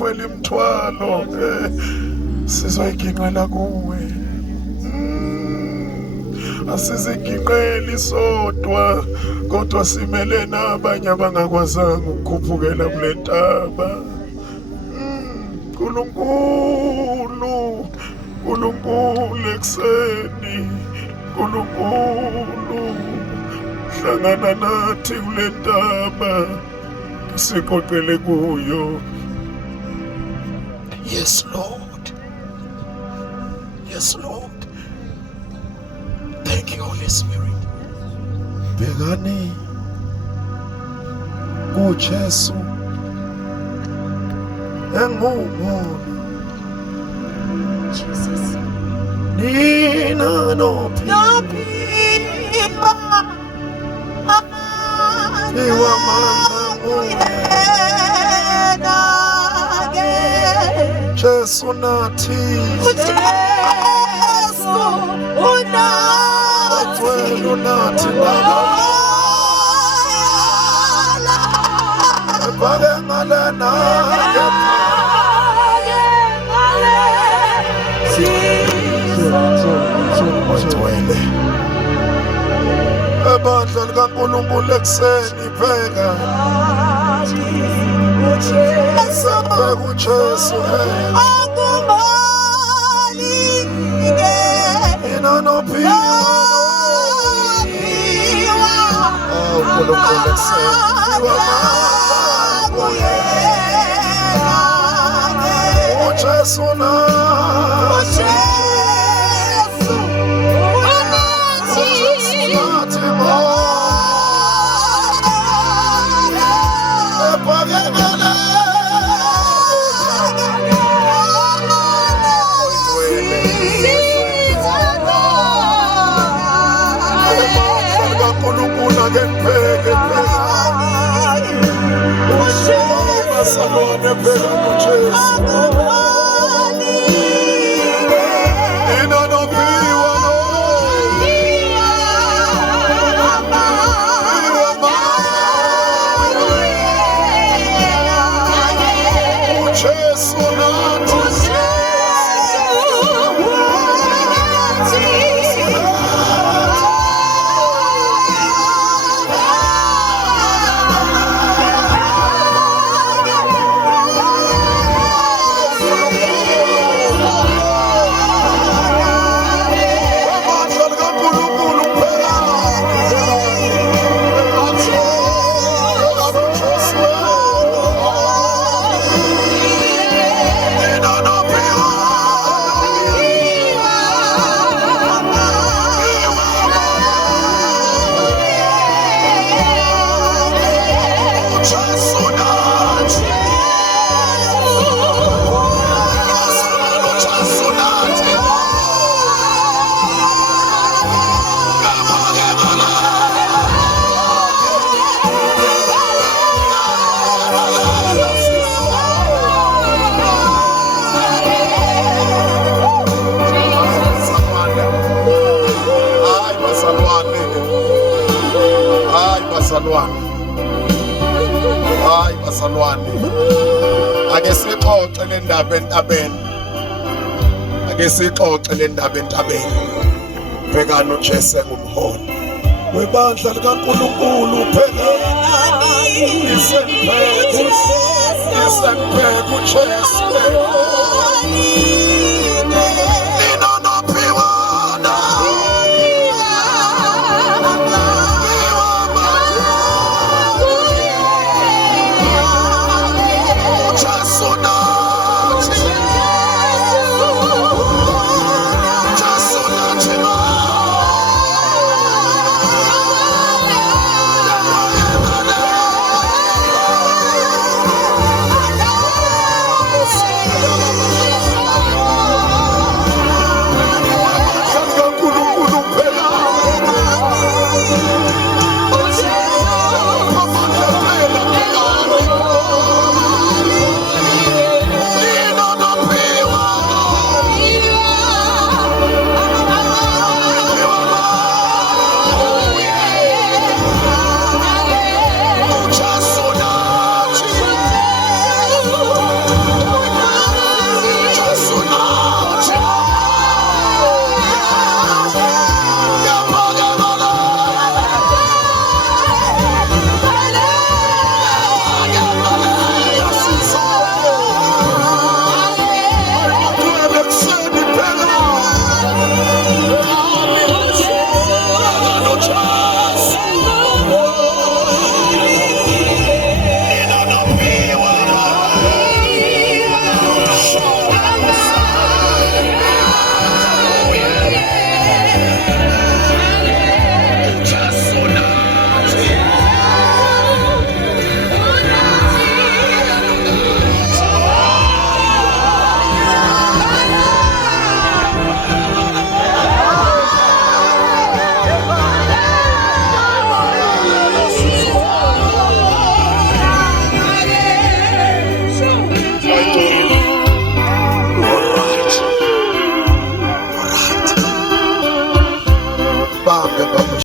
Kwela imthwalo sizoyiginqela kuwe. Asiziginqeli sodwa kodwa simele nabanye abangakwazanga ukukhuphukela kule ntaba. Nkulunkulu ekseni, Nkulunkulu hlangana nathi kule ntaba siqoqele kuyo. Yes, Lord. Yes, Lord. Thank you, Holy Spirit. Bhekani kuJesu engumona. Jesus. Nina nophiwa Jesu nathi wena unathi baba ebhale ngalena ugcwele ebandla likaNkulunkulu ekseni pheka sebheka uJesu inanophiwa uNkulunkulu ekseni uJesu nathi hayi bazalwane, ake sixoxe le ndaba entabeni, ake sixoxe le ndaba entabeni. Bhekani uJesu engumholi webandla likaNkulunkulu, bhekani isemphethe uJesu.